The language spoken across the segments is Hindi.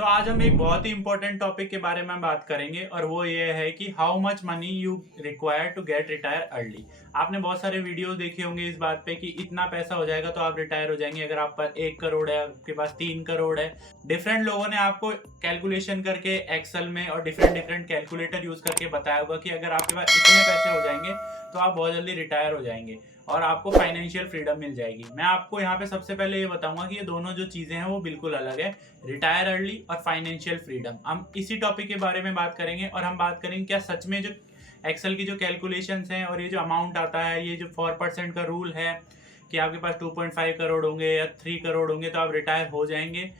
सो आज हम एक बहुत ही इंपॉर्टेंट टॉपिक के बारे में बात करेंगे और वो ये है कि how much money you require to get retire early. आपने बहुत सारे वीडियोस देखे होंगे इस बात पे कि इतना पैसा हो जाएगा तो आप रिटायर हो जाएंगे। अगर आप पास 1 करोड़ है, आपके पास 3 करोड़ है, डिफरेंट लोगों ने आपको कैलकुलेशन करके एक्सेल में और डिफरेंट डिफरेंट कैलकुलेटर यूज करके बताया होगा कि अगर आपके पास इतने पैसे हो जाएंगे तो आप बहुत जल्दी रिटायर हो जाएंगे और आपको फाइनेंशियल फ्रीडम मिल जाएगी। मैं आपको यहाँ पे सबसे पहले ये बताऊंगा कि ये दोनों जो चीजें हैं वो बिल्कुल अलग है, रिटायर अर्ली और फाइनेंशियल फ्रीडम। हम इसी टॉपिक के बारे में बात करेंगे और हम बात करेंगे क्या सच में जो एक्सेल की जो कैलकुलेशंस हैं और ये जो अमाउंट आता है, ये जो 4% का रूल है कि आपके पास 2.5 करोड़ होंगे या 3 करोड़ होंगे तो आप रिटायर हो जाएंगे,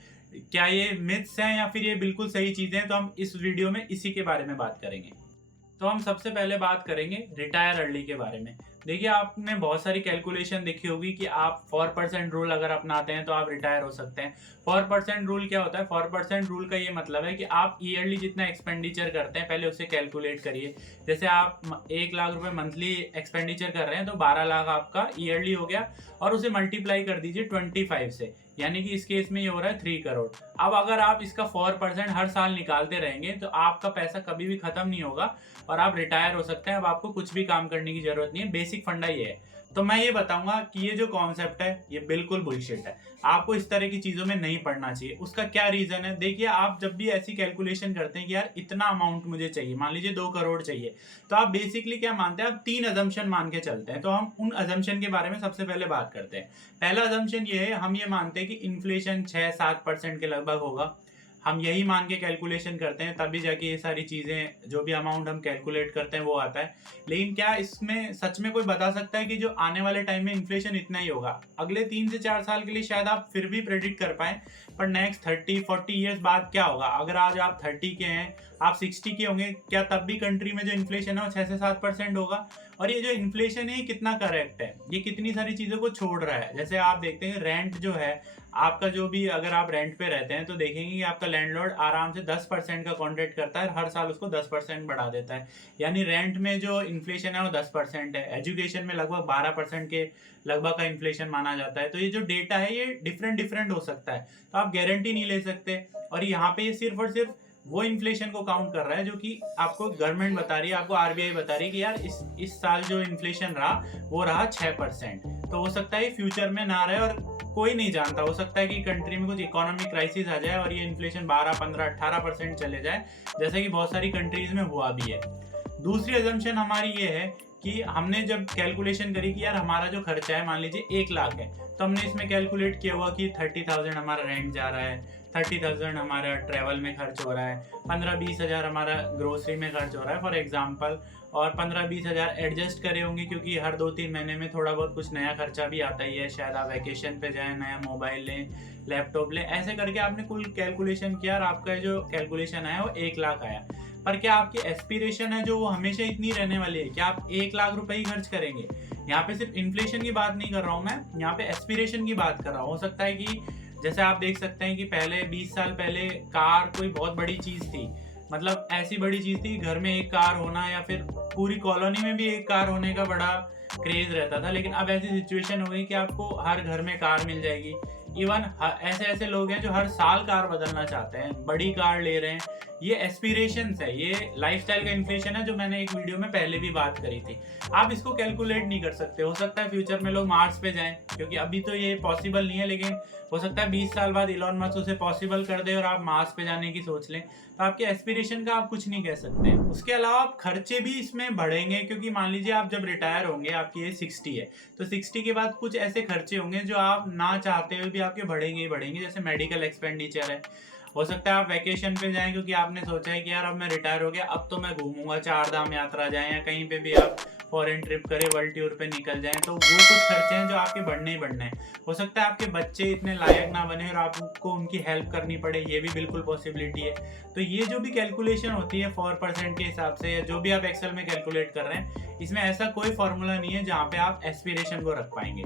क्या ये मिथ्स हैं या फिर ये बिल्कुल सही चीजें हैं, तो हम इस वीडियो में इसी के बारे में बात करेंगे। तो हम सबसे पहले बात करेंगे रिटायर अर्ली के बारे में। देखिए, आपने बहुत सारी कैलकुलेशन देखी होगी कि आप 4% रूल अगर अपनाते हैं तो आप रिटायर हो सकते हैं। 4% रूल क्या होता है? 4% रूल का ये मतलब है कि आप ईयरली जितना एक्सपेंडिचर करते हैं पहले उसे कैलकुलेट करिए। जैसे आप 1 लाख रुपए मंथली एक्सपेंडिचर कर रहे हैं तो 12 लाख आपका ईयरली हो गया और उसे मल्टीप्लाई कर दीजिए 25 से, यानी कि इस केस में ये हो रहा है 3 करोड़। अब अगर आप इसका 4% हर साल निकालते रहेंगे तो आपका पैसा कभी भी खत्म नहीं होगा और आप रिटायर हो सकते हैं। अब आपको कुछ भी काम करने की जरूरत नहीं है। बेसिक फंडा ये है। तो मैं ये बताऊंगा कि ये जो कॉन्सेप्ट है ये बिल्कुल बुलशिट है, आपको इस तरह की चीजों में नहीं पड़ना चाहिए। उसका क्या रीजन है? देखिए, आप जब भी ऐसी कैलकुलेशन करते हैं कि यार इतना अमाउंट मुझे चाहिए, मान लीजिए 2 करोड़ चाहिए, तो आप बेसिकली क्या मानते हैं? आप 3 अजम्पशन मान के चलते हैं। तो हम उन अजम्पशन के बारे में सबसे पहले बात करते हैं। पहला अजम्पशन ये है, हम ये मानते हैं कि इन्फ्लेशन 6-7% के लगभग होगा। हम यही मान के कैलकुलेशन करते हैं, तभी जाके ये सारी चीज़ें, जो भी अमाउंट हम कैलकुलेट करते हैं वो आता है। लेकिन क्या इसमें सच में कोई बता सकता है कि जो आने वाले टाइम में इन्फ्लेशन इतना ही होगा? अगले 3 से 4 साल के लिए शायद आप फिर भी प्रेडिक्ट कर पाए, पर नेक्स्ट 30-40 ईयर्स बाद क्या होगा? अगर आज आप 30 के हैं, आप 60 के होंगे, क्या तब भी कंट्री में जो इन्फ्लेशन है वो 6 से 7% होगा? और ये जो इन्फ्लेशन है ये कितना करेक्ट है? ये कितनी सारी चीज़ों को छोड़ रहा है? जैसे आप देखते हैं रेंट जो है आपका, जो भी अगर आप रेंट पे रहते हैं तो देखेंगे कि आपका लैंडलॉर्ड आराम से 10% का कॉन्ट्रैक्ट करता है, हर साल उसको 10% बढ़ा देता है। यानी रेंट में जो इन्फ्लेशन है वो 10% है। एजुकेशन में लगभग 12% के लगभग का इन्फ्लेशन माना जाता है। तो ये जो डेटा है ये डिफरेंट डिफरेंट हो सकता है, तो आप गारंटी नहीं ले सकते। और यहाँ पे ये सिर्फ और सिर्फ वो इन्फ्लेशन को काउंट कर रहा है जो कि आपको गवर्नमेंट बता रही है, आपको आरबीआई बता रही है कि यार इस साल जो इन्फ्लेशन रहा वो रहा 6%। तो हो सकता है फ्यूचर में ना रहे और कोई नहीं जानता, हो सकता है कि कंट्री में कुछ इकोनॉमिक क्राइसिस आ जाए और ये इन्फ्लेशन 12-15-18% चले जाए, जैसे कि बहुत सारी कंट्रीज में हुआ भी है। दूसरी अजम्पशन हमारी ये है कि हमने जब कैलकुलेशन करी कि यार हमारा जो खर्चा है, मान लीजिए 1 लाख है, तो हमने इसमें कैलकुलेट किया हुआ कि 30,000 हमारा रेंट जा रहा है, 30,000 हमारा ट्रैवल में खर्च हो रहा है, 15-20 हज़ार हमारा ग्रोसरी में खर्च हो रहा है फॉर एग्जाम्पल, और 15-20 हज़ार एडजस्ट करे होंगे क्योंकि हर 2-3 महीने में थोड़ा बहुत कुछ नया खर्चा भी आता ही है। शायद आप वैकेशन पे जाएं, नया मोबाइल लें, लैपटॉप लें, ऐसे करके आपने कुल कैलकुलेशन किया और आपका जो कैलकुलेशन आया वो 1 लाख आया। पर क्या आपकी एस्पिरेशन है जो वो हमेशा इतनी रहने वाली है? क्या आप 1 लाख रुपए ही खर्च करेंगे? यहाँ पे सिर्फ इन्फ्लेशन की बात नहीं कर रहा हूँ मैं, यहाँ पे एस्पिरेशन की बात कर रहा हूँ। हो सकता है कि जैसे आप देख सकते हैं कि पहले 20 साल पहले कार कोई बहुत बड़ी चीज थी, मतलब ऐसी बड़ी चीज थी घर में एक कार होना, या फिर पूरी कॉलोनी में भी एक कार होने का बड़ा क्रेज रहता था। लेकिन अब ऐसी सिचुएशन हो गई कि आपको हर घर में कार मिल जाएगी। इवन ऐसे ऐसे लोग हैं जो हर साल कार बदलना चाहते हैं, बड़ी कार ले रहे हैं। ये एस्पिरेशंस है, ये लाइफस्टाइल का इन्फ्लेशन है जो मैंने एक वीडियो में पहले भी बात करी थी। आप इसको कैलकुलेट नहीं कर सकते। हो सकता है फ्यूचर में लोग मार्स पे जाएं, क्योंकि अभी तो ये पॉसिबल नहीं है, लेकिन हो सकता है 20 साल बाद इलॉन मस्क उसे पॉसिबल कर दे और आप मार्स पे जाने की सोच लें। तो आपके एस्पिरेशन का आप कुछ नहीं कह सकते। उसके अलावा खर्चे भी इसमें बढ़ेंगे, क्योंकि मान लीजिए आप जब रिटायर होंगे, आपकी एज 60 है, तो 60 के बाद कुछ ऐसे खर्चे होंगे जो आप ना चाहते हुए भी आपके बढ़ेंगे ही बढ़ेंगे। जैसे मेडिकल एक्सपेंडिचर है, हो सकता है आप वैकेशन पे जाएं क्योंकि आपने सोचा है कि यार अब मैं रिटायर हो गया, अब तो मैं घूमूंगा, 4 धाम यात्रा जाएं या कहीं पे भी आप फॉरेन ट्रिप करें, वर्ल्ड टूर पे निकल जाएं, तो वो कुछ खर्चे हैं जो आपके बढ़ने ही बढ़ने हैं। हो सकता है आपके बच्चे इतने लायक ना बने और आपको उनकी हेल्प करनी पड़े, ये भी बिल्कुल पॉसिबिलिटी है। तो ये जो भी कैलकुलेशन होती है 4% के हिसाब से, या जो भी आप एक्सेल में कैलकुलेट कर रहे हैं, इसमें ऐसा कोई फॉर्मूला नहीं है जहाँ पे आप एस्पिरेशन को रख पाएंगे।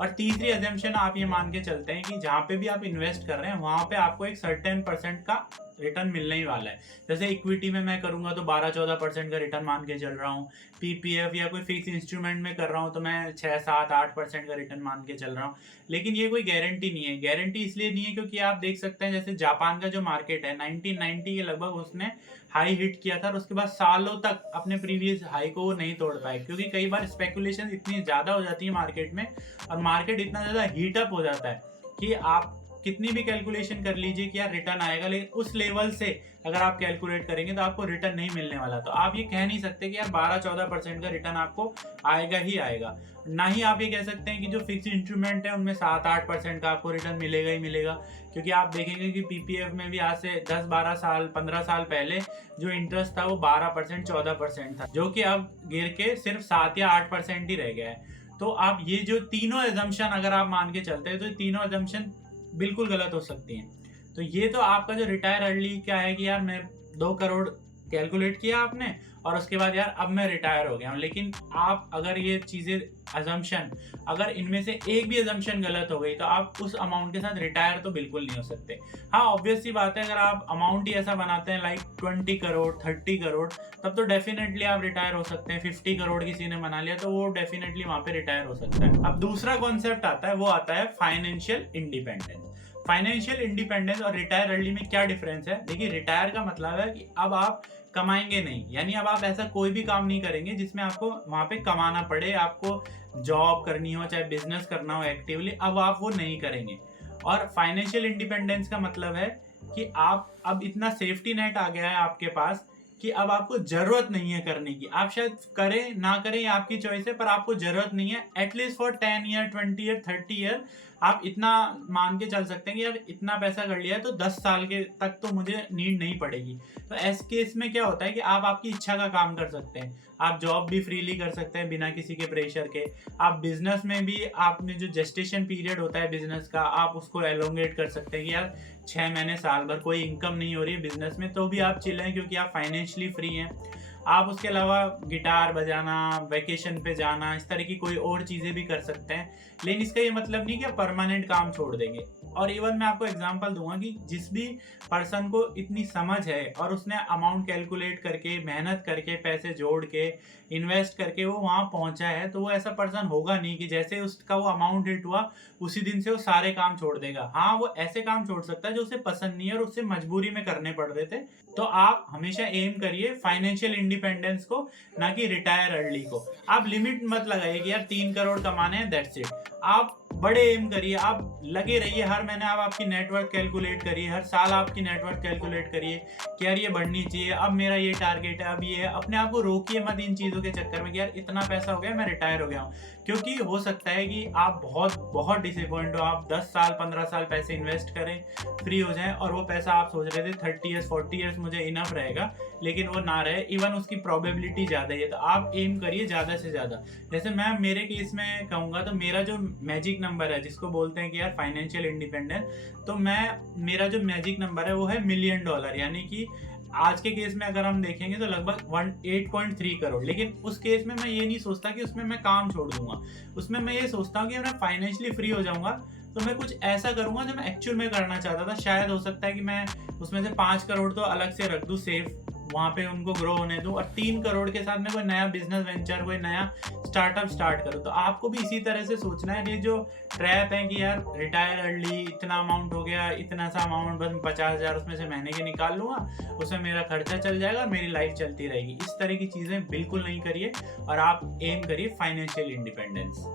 और तीसरी अजम्पशन आप ये मान के चलते हैं कि जहाँ पे भी आप इन्वेस्ट कर रहे हैं वहाँ पे आपको एक सर्टेन % का रिटर्न मिलने ही वाला है। जैसे इक्विटी में मैं करूंगा तो 12-14% का रिटर्न मान के चल रहा हूँ, पीपीएफ या कोई फिक्स इंस्ट्रूमेंट में कर रहा हूँ तो मैं 6-7-8% का रिटर्न मान के चल रहा हूँ। लेकिन ये कोई गारंटी नहीं है। गारंटी इसलिए नहीं है क्योंकि आप देख सकते हैं जैसे जापान का जो मार्केट है 1990 के लगभग उसने हाई हिट किया था और उसके बाद सालों तक अपने प्रीवियस हाई को वो नहीं तोड़ पाए, क्योंकि कई बार स्पेकुलेशन इतनी ज़्यादा हो जाती है मार्केट में और मार्केट इतना ज़्यादा हीटअप हो जाता है कि आप कितनी भी कैलकुलेशन कर लीजिए कि यार रिटर्न आएगा, लेकिन उस लेवल से अगर आप कैलकुलेट करेंगे तो आपको रिटर्न नहीं मिलने वाला। तो आप ये कह नहीं सकते कि यार 12-14% का रिटर्न आपको आएगा ही आएगा। ना ही आप ये कह सकते हैं कि जो फिक्स इंस्ट्रूमेंट है उनमें 7-8% का आपको रिटर्न मिलेगा ही मिलेगा, क्योंकि आप देखेंगे कि पीपीएफ में भी आज से 10-12 साल 15 साल पहले जो इंटरेस्ट था वो 12% 14% था, जो कि अब गिर के सिर्फ 7 या 8% ही रह गया है। तो आप ये जो तीनों एजम्पशन अगर आप मान के चलते हैं तो ये तीनों एजम्पशन बिल्कुल गलत हो सकती हैं। तो ये तो आपका जो रिटायर अर्ली क्या है कि यार मैं 2 करोड़ कैलकुलेट किया आपने और उसके बाद यार अब मैं रिटायर हो गया हूँ। लेकिन आप अगर ये चीज़ें अजम्पशन, अगर इनमें से एक भी अजम्पशन गलत हो गई तो आप उस अमाउंट के साथ रिटायर तो बिल्कुल नहीं हो सकते। हाँ, ऑब्वियस सी बात है, अगर आप अमाउंट ही ऐसा बनाते हैं लाइक 20 करोड़ 30 करोड़ तब तो डेफिनेटली आप रिटायर हो सकते हैं। 50 करोड़ किसी ने बना लिया तो वो डेफिनेटली वहाँ पे रिटायर हो सकता है। अब दूसरा कॉन्सेप्ट आता है, वो आता है फाइनेंशियल इंडिपेंडेंस। फाइनेंशियल इंडिपेंडेंस और रिटायर अर्ली में क्या डिफरेंस है? देखिए, रिटायर का मतलब है कि अब आप कमाएंगे नहीं, यानी अब आप ऐसा कोई भी काम नहीं करेंगे जिसमें आपको वहां पे कमाना पड़े, आपको जॉब करनी हो चाहे बिजनेस करना हो एक्टिवली, अब आप वो नहीं करेंगे। और फाइनेंशियल इंडिपेंडेंस का मतलब है कि आप अब इतना सेफ्टी नेट आ गया है आपके पास कि अब आपको जरूरत नहीं है करने की। आप शायद करें ना करें ये आपकी चॉइस है, पर आपको जरूरत नहीं है। At least for 10 year 20 year 30 year आप इतना मान के चल सकते हैं कि यार इतना पैसा कर लिया है तो 10 साल के तक तो मुझे नीड नहीं पड़ेगी। तो ऐसे केस में क्या होता है कि आप आपकी इच्छा का काम कर सकते हैं, आप जॉब भी फ्रीली कर सकते हैं बिना किसी के प्रेशर के। आप बिजनेस में भी आपने जो जेस्टेशन पीरियड होता है बिजनेस का, आप उसको एलोंगेट कर सकते हैं कि यार 6 महीने साल भर कोई इनकम नहीं हो रही है बिजनेस में तो भी आप चिल हैं क्योंकि आप फाइनेंशियली फ्री हैं। आप उसके अलावा गिटार बजाना, वेकेशन पे जाना, इस तरह की कोई और चीज़ें भी कर सकते हैं। लेकिन इसका ये मतलब नहीं कि आप परमानेंट काम छोड़ देंगे। और इवन मैं आपको एग्जांपल दूंगा कि जिस भी पर्सन को इतनी समझ है और उसने अमाउंट कैलकुलेट करके, मेहनत करके, पैसे जोड़ के, इन्वेस्ट करके वो वहाँ पहुँचा है, तो वो ऐसा पर्सन होगा नहीं कि जैसे उसका वो अमाउंट हिट हुआ उसी दिन से वो सारे काम छोड़ देगा। हाँ, वो ऐसे काम छोड़ सकता है जो उसे पसंद नहीं है और उससे मजबूरी में करने पड़ रहे थे। तो आप हमेशा एम करिए फाइनेंशियल इंडिपेंडेंस को, ना कि रिटायर अर्ली को। आप लिमिट मत लगाइए कि यार 3 करोड़ कमाने हैं, दैट्स इट। आप बड़े एम करिए, आप लगे रहिए, हर महीने आप आपकी नेटवर्थ कैलकुलेट करिए, हर साल आपकी नेटवर्थ कैलकुलेट करिए कि यार ये बढ़नी चाहिए, अब मेरा ये टारगेट है, अब ये है। अपने आप को रोकिए मत इन चीज़ों के चक्कर में कि यार इतना पैसा हो गया मैं रिटायर हो गया हूँ, क्योंकि हो सकता है कि आप बहुत बहुत डिसअपॉइंट हो। आप 10 साल 15 साल पैसे इन्वेस्ट करें, फ्री हो जाएं और वो पैसा आप सोच रहे थे 30 ईयर्स 40 ईयर्स मुझे इनफ रहेगा, लेकिन वो ना रहे, इवन उसकी प्रोबेबिलिटी ज़्यादा है। तो आप एम करिए ज़्यादा से ज़्यादा। जैसे मैं मेरे केस में कहूँगा तो मेरा जो मैजिक नंबर है जिसको बोलते हैं कि यार फाइनेंशियल इंडिपेंडेंस, तो मेरा जो मैजिक नंबर है वो है $1 मिलियन, यानी कि आज के केस में अगर हम देखेंगे तो लगभग 8.3 करोड़। लेकिन उस केस में मैं ये नहीं सोचता कि उसमें मैं काम छोड़ दूंगा, उसमें मैं ये सोचता हूँ कि मैं फाइनेंशियली फ्री हो जाऊंगा तो मैं कुछ ऐसा करूंगा जो मैं एक्चुअल में करना चाहता था। शायद हो सकता है कि मैं उसमें से 5 करोड़ तो अलग से रख दूं सेफ, वहाँ पे उनको ग्रो होने दूं, और 3 करोड़ के साथ में कोई नया बिजनेस वेंचर, कोई नया स्टार्टअप स्टार्ट करूं। तो आपको भी इसी तरह से सोचना है। ये जो ट्रैप है कि यार रिटायर अर्ली, इतना अमाउंट हो गया, इतना सा अमाउंट बस 50,000 उसमें से महीने के निकाल लूंगा, उसमें मेरा खर्चा चल जाएगा और मेरी लाइफ चलती रहेगी, इस तरह की चीज़ें बिल्कुल नहीं करिए और आप एम करिए फाइनेंशियल इंडिपेंडेंस।